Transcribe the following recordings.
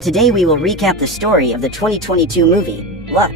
Today we will recap the story of the 2022 movie, Luck.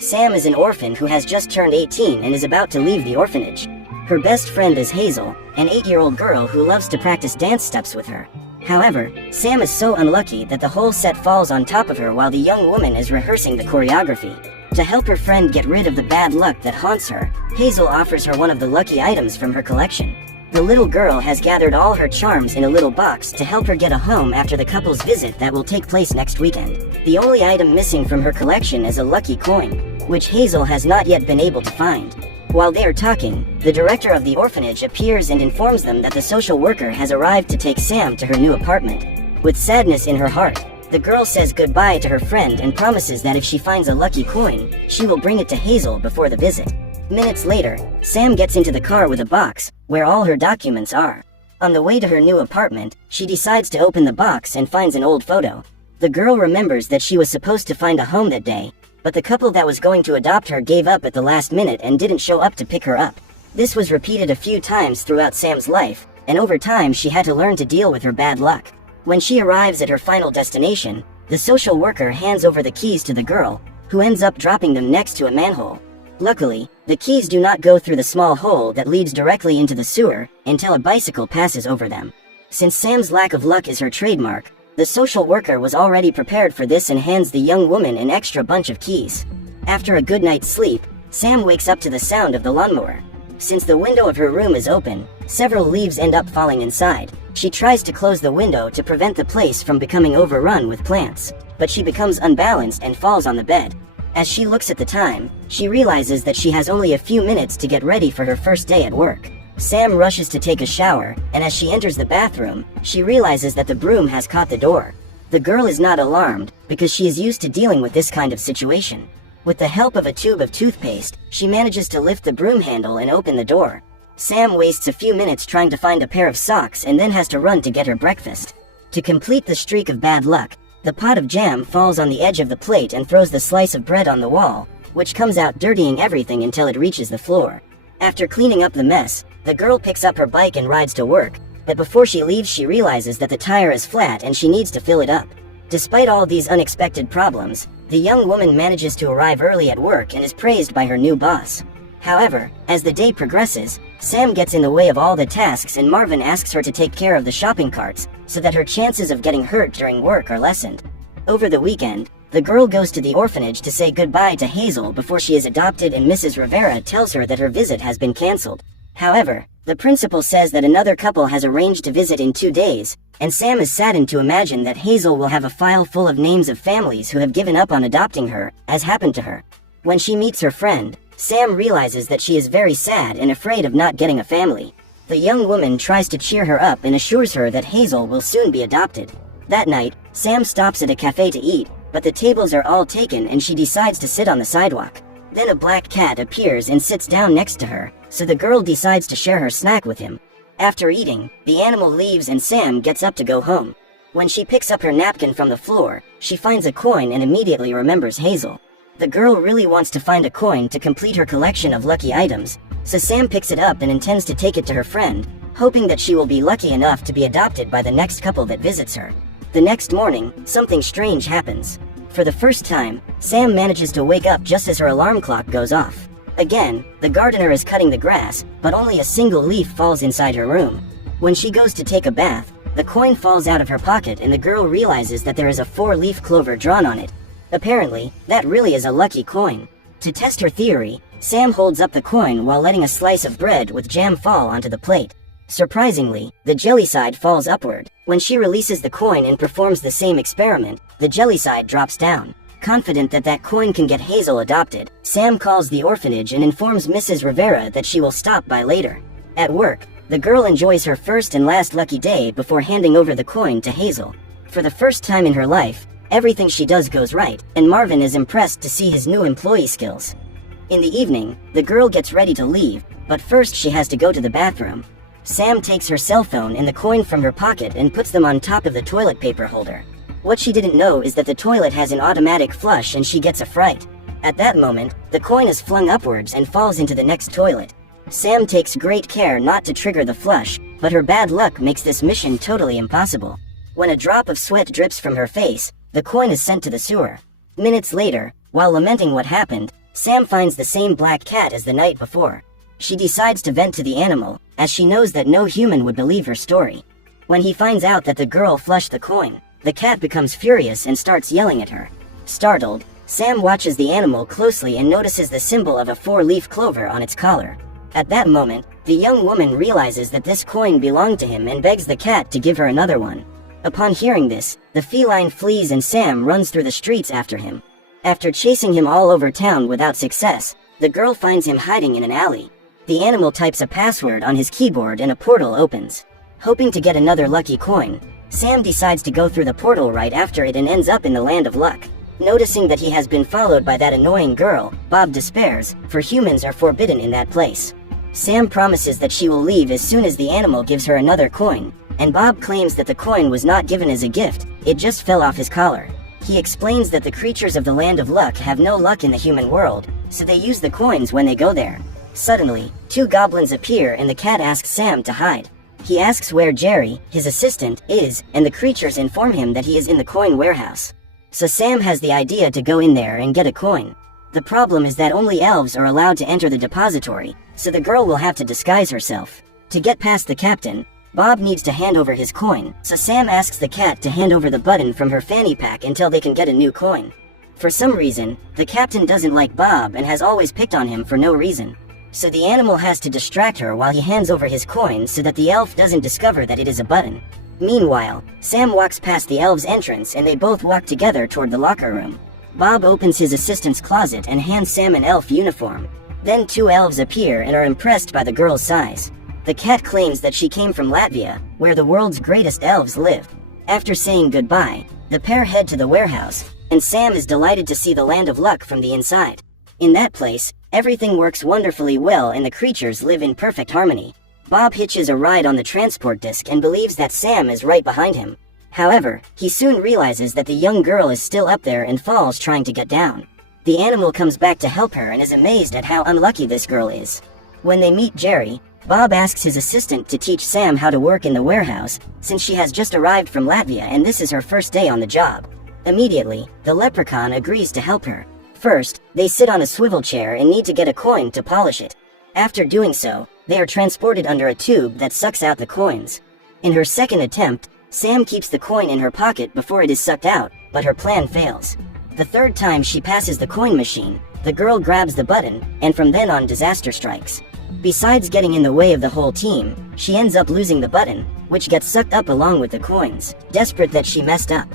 Sam is an orphan who has just turned 18 and is about to leave the orphanage. Her best friend is Hazel, an 8-year-old girl who loves to practice dance steps with her. However, Sam is so unlucky that the whole set falls on top of her while the young woman is rehearsing the choreography. To help her friend get rid of the bad luck that haunts her, Hazel offers her one of the lucky items from her collection. The little girl has gathered all her charms in a little box to help her get a home after the couple's visit that will take place next weekend. The only item missing from her collection is a lucky coin, which Hazel has not yet been able to find. While they are talking, the director of the orphanage appears and informs them that the social worker has arrived to take Sam to her new apartment. With sadness in her heart, the girl says goodbye to her friend and promises that if she finds a lucky coin, she will bring it to Hazel before the visit. Minutes later, Sam gets into the car with a box, where all her documents are. On the way to her new apartment, she decides to open the box and finds an old photo. The girl remembers that she was supposed to find a home that day, but the couple that was going to adopt her gave up at the last minute and didn't show up to pick her up. This was repeated a few times throughout Sam's life, and over time she had to learn to deal with her bad luck. When she arrives at her final destination, the social worker hands over the keys to the girl, who ends up dropping them next to a manhole. Luckily, the keys do not go through the small hole that leads directly into the sewer until a bicycle passes over them. Since Sam's lack of luck is her trademark, the social worker was already prepared for this and hands the young woman an extra bunch of keys. After a good night's sleep, Sam wakes up to the sound of the lawnmower. Since the window of her room is open, several leaves end up falling inside. She tries to close the window to prevent the place from becoming overrun with plants, but she becomes unbalanced and falls on the bed. As she looks at the time, she realizes that she has only a few minutes to get ready for her first day at work. Sam rushes to take a shower, and as she enters the bathroom, she realizes that the broom has caught the door. The girl is not alarmed, because she is used to dealing with this kind of situation. With the help of a tube of toothpaste, she manages to lift the broom handle and open the door. Sam wastes a few minutes trying to find a pair of socks and then has to run to get her breakfast. To complete the streak of bad luck, the pot of jam falls on the edge of the plate and throws the slice of bread on the wall, which comes out dirtying everything until it reaches the floor. After cleaning up the mess, the girl picks up her bike and rides to work, but before she leaves she realizes that the tire is flat and she needs to fill it up. Despite all these unexpected problems, the young woman manages to arrive early at work and is praised by her new boss. However, as the day progresses, Sam gets in the way of all the tasks and Marvin asks her to take care of the shopping carts, so that her chances of getting hurt during work are lessened. Over the weekend, the girl goes to the orphanage to say goodbye to Hazel before she is adopted and Mrs. Rivera tells her that her visit has been cancelled. However, the principal says that another couple has arranged to visit in 2 days, and Sam is saddened to imagine that Hazel will have a file full of names of families who have given up on adopting her, as happened to her. When she meets her friend, Sam realizes that she is very sad and afraid of not getting a family. The young woman tries to cheer her up and assures her that Hazel will soon be adopted. That night, Sam stops at a cafe to eat, but the tables are all taken and she decides to sit on the sidewalk. Then a black cat appears and sits down next to her, so the girl decides to share her snack with him. After eating, the animal leaves and Sam gets up to go home. When she picks up her napkin from the floor, she finds a coin and immediately remembers Hazel. The girl really wants to find a coin to complete her collection of lucky items, so Sam picks it up and intends to take it to her friend, hoping that she will be lucky enough to be adopted by the next couple that visits her. The next morning, something strange happens. For the first time, Sam manages to wake up just as her alarm clock goes off. Again, the gardener is cutting the grass, but only a single leaf falls inside her room. When she goes to take a bath, the coin falls out of her pocket and the girl realizes that there is a 4-leaf clover drawn on it. Apparently, that really is a lucky coin. To test her theory, Sam holds up the coin while letting a slice of bread with jam fall onto the plate. Surprisingly, the jelly side falls upward. When she releases the coin and performs the same experiment, the jelly side drops down. Confident that that coin can get Hazel adopted, Sam calls the orphanage and informs Mrs. Rivera that she will stop by later. At work, the girl enjoys her first and last lucky day before handing over the coin to Hazel. For the first time in her life, everything she does goes right, and Marvin is impressed to see his new employee skills. In the evening, the girl gets ready to leave, but first she has to go to the bathroom. Sam takes her cell phone and the coin from her pocket and puts them on top of the toilet paper holder. What she didn't know is that the toilet has an automatic flush and she gets a fright. At that moment, the coin is flung upwards and falls into the next toilet. Sam takes great care not to trigger the flush, but her bad luck makes this mission totally impossible. When a drop of sweat drips from her face, the coin is sent to the sewer. Minutes later, while lamenting what happened, Sam finds the same black cat as the night before. She decides to vent to the animal, as she knows that no human would believe her story. When he finds out that the girl flushed the coin, the cat becomes furious and starts yelling at her. Startled, Sam watches the animal closely and notices the symbol of a 4-leaf clover on its collar. At that moment, the young woman realizes that this coin belonged to him and begs the cat to give her another one. Upon hearing this, the feline flees and Sam runs through the streets after him. After chasing him all over town without success, the girl finds him hiding in an alley. The animal types a password on his keyboard and a portal opens. Hoping to get another lucky coin, Sam decides to go through the portal right after it and ends up in the land of luck. Noticing that he has been followed by that annoying girl, Bob despairs, for humans are forbidden in that place. Sam promises that she will leave as soon as the animal gives her another coin, and Bob claims that the coin was not given as a gift, it just fell off his collar. He explains that the creatures of the land of luck have no luck in the human world, so they use the coins when they go there. Suddenly, 2 goblins appear and the cat asks Sam to hide. He asks where Jerry, his assistant, is, and the creatures inform him that he is in the coin warehouse. So Sam has the idea to go in there and get a coin. The problem is that only elves are allowed to enter the depository, so the girl will have to disguise herself. To get past the captain, Bob needs to hand over his coin, so Sam asks the cat to hand over the button from her fanny pack until they can get a new coin. For some reason, the captain doesn't like Bob and has always picked on him for no reason. So the animal has to distract her while he hands over his coin so that the elf doesn't discover that it is a button. Meanwhile, Sam walks past the elf's entrance and they both walk together toward the locker room. Bob opens his assistant's closet and hands Sam an elf uniform. Then 2 elves appear and are impressed by the girl's size. The cat claims that she came from Latvia, where the world's greatest elves live. After saying goodbye, the pair head to the warehouse, and Sam is delighted to see the land of luck from the inside. In that place, everything works wonderfully well and the creatures live in perfect harmony. Bob hitches a ride on the transport disc and believes that Sam is right behind him. However, he soon realizes that the young girl is still up there and falls trying to get down. The animal comes back to help her and is amazed at how unlucky this girl is. When they meet Jerry, Bob asks his assistant to teach Sam how to work in the warehouse, since she has just arrived from Latvia and this is her first day on the job. Immediately, the leprechaun agrees to help her. First, they sit on a swivel chair and need to get a coin to polish it. After doing so, they are transported under a tube that sucks out the coins. In her second attempt, Sam keeps the coin in her pocket before it is sucked out, but her plan fails. The third time she passes the coin machine, the girl grabs the button, and from then on disaster strikes. Besides getting in the way of the whole team, she ends up losing the button, which gets sucked up along with the coins, desperate that she messed up.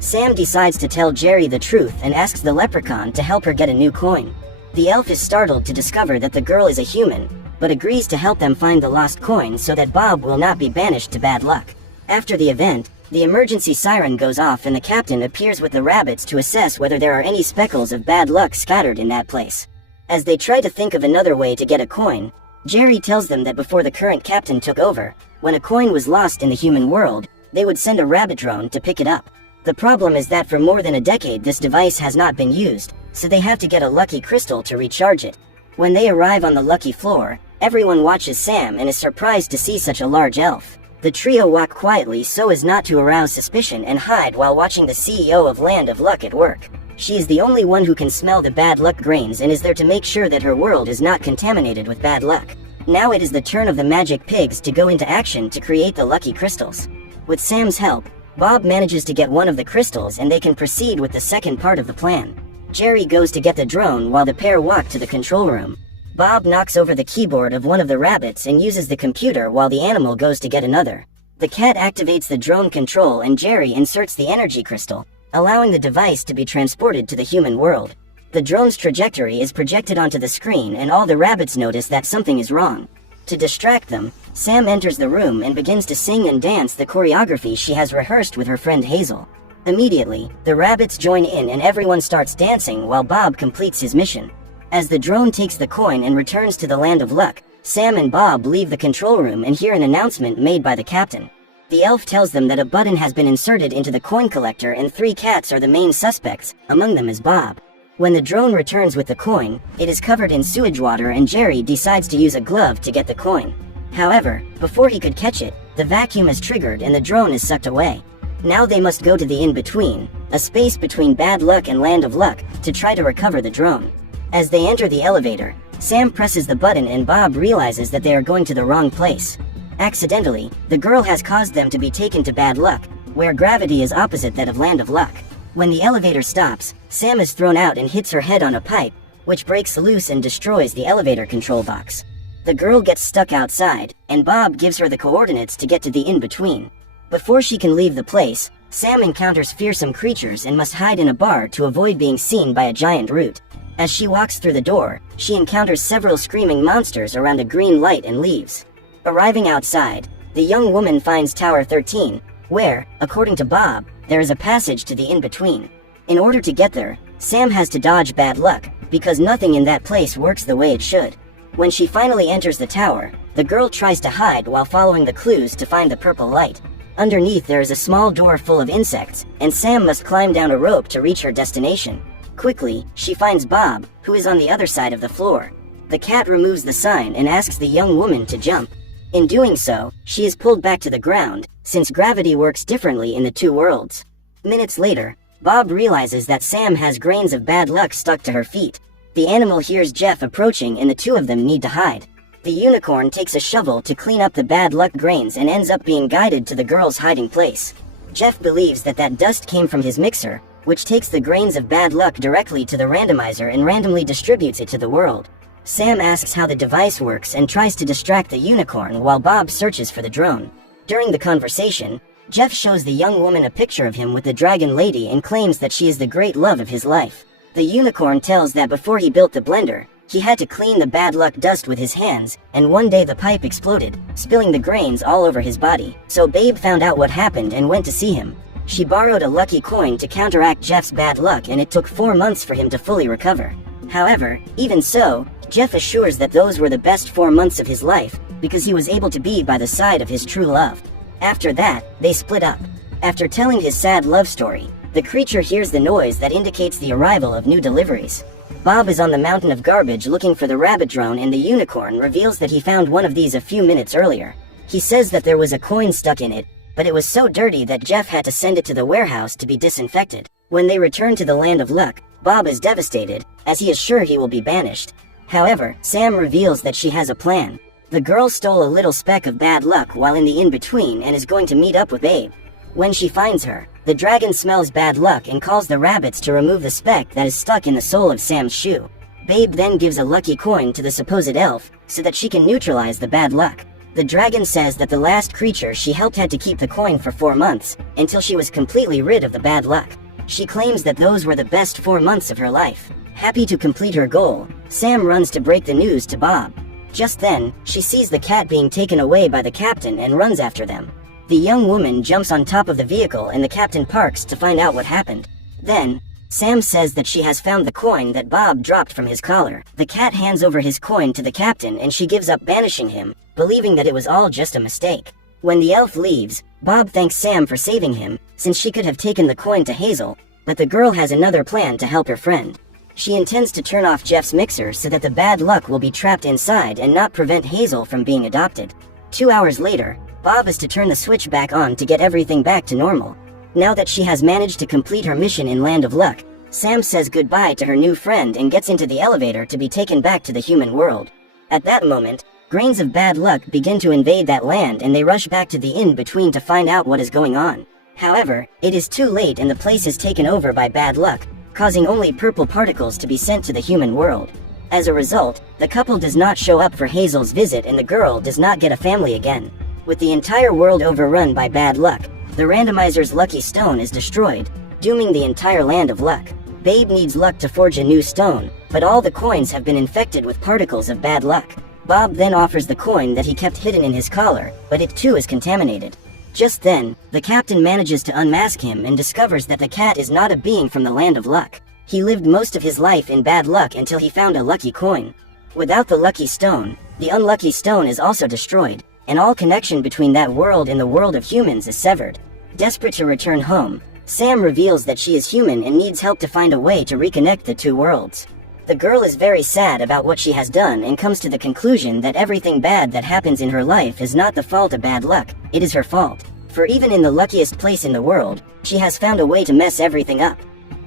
Sam decides to tell Jerry the truth and asks the leprechaun to help her get a new coin. The elf is startled to discover that the girl is a human, but agrees to help them find the lost coin so that Bob will not be banished to bad luck. After the event, the emergency siren goes off and the captain appears with the rabbits to assess whether there are any speckles of bad luck scattered in that place. As they try to think of another way to get a coin, Jerry tells them that before the current captain took over, when a coin was lost in the human world, they would send a rabbit drone to pick it up. The problem is that for more than a decade this device has not been used, so they have to get a lucky crystal to recharge it. When they arrive on the lucky floor, everyone watches Sam and is surprised to see such a large elf. The trio walk quietly so as not to arouse suspicion and hide while watching the CEO of Land of Luck at work. She is the only one who can smell the bad luck grains and is there to make sure that her world is not contaminated with bad luck. Now it is the turn of the magic pigs to go into action to create the lucky crystals. With Sam's help, Bob manages to get one of the crystals and they can proceed with the second part of the plan. Jerry goes to get the drone while the pair walk to the control room. Bob knocks over the keyboard of one of the rabbits and uses the computer while the animal goes to get another. The cat activates the drone control and Jerry inserts the energy crystal, allowing the device to be transported to the human world. The drone's trajectory is projected onto the screen and all the rabbits notice that something is wrong. To distract them, Sam enters the room and begins to sing and dance the choreography she has rehearsed with her friend Hazel. Immediately, the rabbits join in and everyone starts dancing while Bob completes his mission. As the drone takes the coin and returns to the Land of Luck, Sam and Bob leave the control room and hear an announcement made by the captain. The elf tells them that a button has been inserted into the coin collector and 3 cats are the main suspects, among them is Bob. When the drone returns with the coin, it is covered in sewage water and Jerry decides to use a glove to get the coin. However, before he could catch it, the vacuum is triggered and the drone is sucked away. Now they must go to the in-between, a space between bad luck and land of luck, to try to recover the drone. As they enter the elevator, Sam presses the button and Bob realizes that they are going to the wrong place. Accidentally, the girl has caused them to be taken to bad luck, where gravity is opposite that of land of luck. When the elevator stops, Sam is thrown out and hits her head on a pipe, which breaks loose and destroys the elevator control box. The girl gets stuck outside, and Bob gives her the coordinates to get to the in-between. Before she can leave the place, Sam encounters fearsome creatures and must hide in a bar to avoid being seen by a giant root. As she walks through the door, she encounters several screaming monsters around a green light and leaves. Arriving outside, the young woman finds Tower 13, where, according to Bob, there is a passage to the in-between. In order to get there, Sam has to dodge bad luck, because nothing in that place works the way it should. When she finally enters the tower, the girl tries to hide while following the clues to find the purple light. Underneath there is a small door full of insects, and Sam must climb down a rope to reach her destination. Quickly, she finds Bob, who is on the other side of the floor. The cat removes the sign and asks the young woman to jump. In doing so, she is pulled back to the ground, since gravity works differently in the two worlds. Minutes later, Bob realizes that Sam has grains of bad luck stuck to her feet. The animal hears Jeff approaching and the two of them need to hide. The unicorn takes a shovel to clean up the bad luck grains and ends up being guided to the girl's hiding place. Jeff believes that dust came from his mixer, which takes the grains of bad luck directly to the randomizer and randomly distributes it to the world. Sam asks how the device works and tries to distract the unicorn while Bob searches for the drone. During the conversation, Jeff shows the young woman a picture of him with the dragon lady and claims that she is the great love of his life. The unicorn tells that before he built the blender, he had to clean the bad luck dust with his hands, and one day the pipe exploded, spilling the grains all over his body. So Babe found out what happened and went to see him. She borrowed a lucky coin to counteract Jeff's bad luck, and it took 4 months for him to fully recover. However, even so, Jeff assures that those were the best 4 months of his life, because he was able to be by the side of his true love. After that, they split up. After telling his sad love story, the creature hears the noise that indicates the arrival of new deliveries. Bob is on the mountain of garbage looking for the rabbit drone, and the unicorn reveals that he found one of these a few minutes earlier. He says that there was a coin stuck in it, but it was so dirty that Jeff had to send it to the warehouse to be disinfected. When they return to the land of luck, Bob is devastated, as he is sure he will be banished. However, Sam reveals that she has a plan. The girl stole a little speck of bad luck while in the in-between and is going to meet up with Babe. When she finds her, the dragon smells bad luck and calls the rabbits to remove the speck that is stuck in the sole of Sam's shoe. Babe then gives a lucky coin to the supposed elf, so that she can neutralize the bad luck. The dragon says that the last creature she helped had to keep the coin for 4 months, until she was completely rid of the bad luck. She claims that those were the best 4 months of her life. Happy to complete her goal, Sam runs to break the news to Bob. Just then, she sees the cat being taken away by the captain and runs after them. The young woman jumps on top of the vehicle and the captain parks to find out what happened. Then, Sam says that she has found the coin that Bob dropped from his collar. The cat hands over his coin to the captain and she gives up banishing him, believing that it was all just a mistake. When the elf leaves, Bob thanks Sam for saving him, since she could have taken the coin to Hazel, but the girl has another plan to help her friend. She intends to turn off Jeff's mixer so that the bad luck will be trapped inside and not prevent Hazel from being adopted. 2 hours later, Bob is to turn the switch back on to get everything back to normal. Now that she has managed to complete her mission in Land of Luck, Sam says goodbye to her new friend and gets into the elevator to be taken back to the human world. At that moment, grains of bad luck begin to invade that land and they rush back to the in-between to find out what is going on. However, it is too late and the place is taken over by bad luck, causing only purple particles to be sent to the human world. As a result, the couple does not show up for Hazel's visit and the girl does not get a family again. With the entire world overrun by bad luck, the randomizer's lucky stone is destroyed, dooming the entire land of luck. Babe needs luck to forge a new stone, but all the coins have been infected with particles of bad luck. Bob then offers the coin that he kept hidden in his collar, but it too is contaminated. Just then, the captain manages to unmask him and discovers that the cat is not a being from the land of luck. He lived most of his life in bad luck until he found a lucky coin. Without the lucky stone, the unlucky stone is also destroyed, and all connection between that world and the world of humans is severed. Desperate to return home, Sam reveals that she is human and needs help to find a way to reconnect the two worlds. The girl is very sad about what she has done and comes to the conclusion that everything bad that happens in her life is not the fault of bad luck, it is her fault. for even in the luckiest place in the world, she has found a way to mess everything up.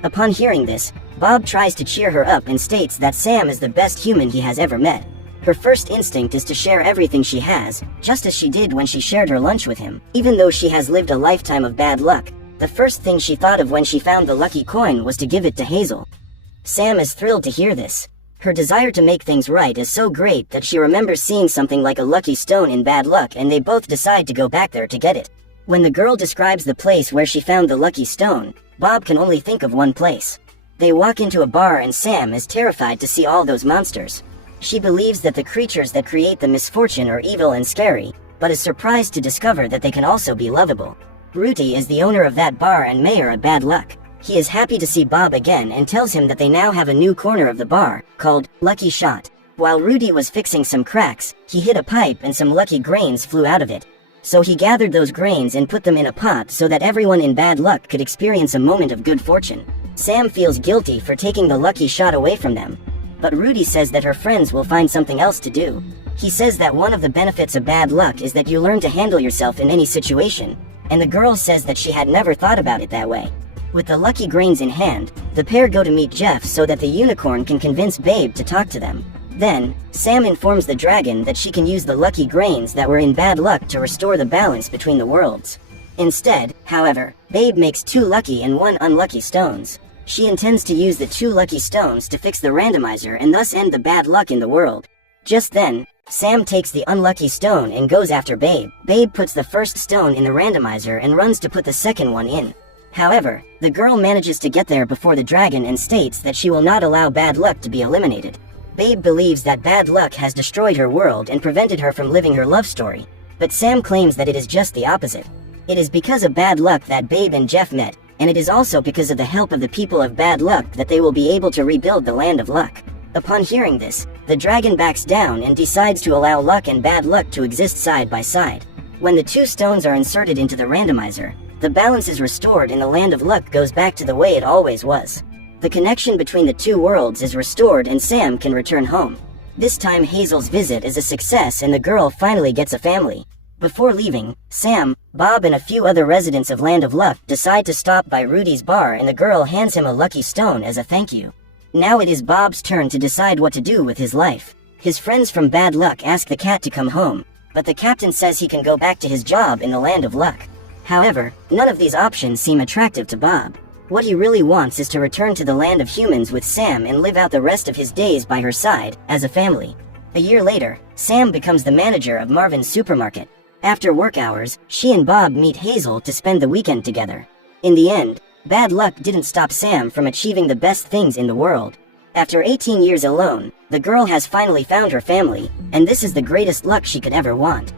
Upon hearing this, Bob tries to cheer her up and states that Sam is the best human he has ever met. Her first instinct is to share everything she has, just as she did when she shared her lunch with him. Even though she has lived a lifetime of bad luck, the first thing she thought of when she found the lucky coin was to give it to Hazel. Sam is thrilled to hear this. Her desire to make things right is so great that she remembers seeing something like a lucky stone in bad luck, and they both decide to go back there to get it. When the girl describes the place where she found the lucky stone, Bob can only think of one place. They walk into a bar and Sam is terrified to see all those monsters. She believes that the creatures that create the misfortune are evil and scary, but is surprised to discover that they can also be lovable. Rudy is the owner of that bar and mayor of Bad Luck. He is happy to see Bob again and tells him that they now have a new corner of the bar, called Lucky Shot. While Rudy was fixing some cracks, he hit a pipe and some lucky grains flew out of it. So he gathered those grains and put them in a pot so that everyone in Bad Luck could experience a moment of good fortune. Sam feels guilty for taking the lucky shot away from them, but Rudy says that her friends will find something else to do. He says that one of the benefits of bad luck is that you learn to handle yourself in any situation, and the girl says that she had never thought about it that way. With the lucky grains in hand, the pair go to meet Jeff so that the unicorn can convince Babe to talk to them. Then, Sam informs the dragon that she can use the lucky grains that were in bad luck to restore the balance between the worlds. Instead, however, Babe makes 2 lucky and 1 unlucky stones. She intends to use the 2 lucky stones to fix the randomizer and thus end the bad luck in the world. Just then, Sam takes the unlucky stone and goes after Babe. Babe puts the first stone in the randomizer and runs to put the second one in. However, the girl manages to get there before the dragon and states that she will not allow bad luck to be eliminated. Babe believes that bad luck has destroyed her world and prevented her from living her love story, but Sam claims that it is just the opposite. It is because of bad luck that Babe and Jeff met, and it is also because of the help of the people of Bad Luck that they will be able to rebuild the Land of Luck. Upon hearing this, the dragon backs down and decides to allow luck and bad luck to exist side by side. When the 2 stones are inserted into the randomizer, the balance is restored and the Land of Luck goes back to the way it always was. The connection between the 2 worlds is restored and Sam can return home. This time Hazel's visit is a success and the girl finally gets a family. Before leaving, Sam, Bob and a few other residents of Land of Luck decide to stop by Rudy's bar and the girl hands him a lucky stone as a thank you. Now it is Bob's turn to decide what to do with his life. His friends from Bad Luck ask the cat to come home, but the captain says he can go back to his job in the Land of Luck. However, none of these options seem attractive to Bob. What he really wants is to return to the land of humans with Sam and live out the rest of his days by her side, as a family. A year later, Sam becomes the manager of Marvin's supermarket. After work hours, she and Bob meet Hazel to spend the weekend together. In the end, bad luck didn't stop Sam from achieving the best things in the world. After 18 years alone, the girl has finally found her family, and this is the greatest luck she could ever want.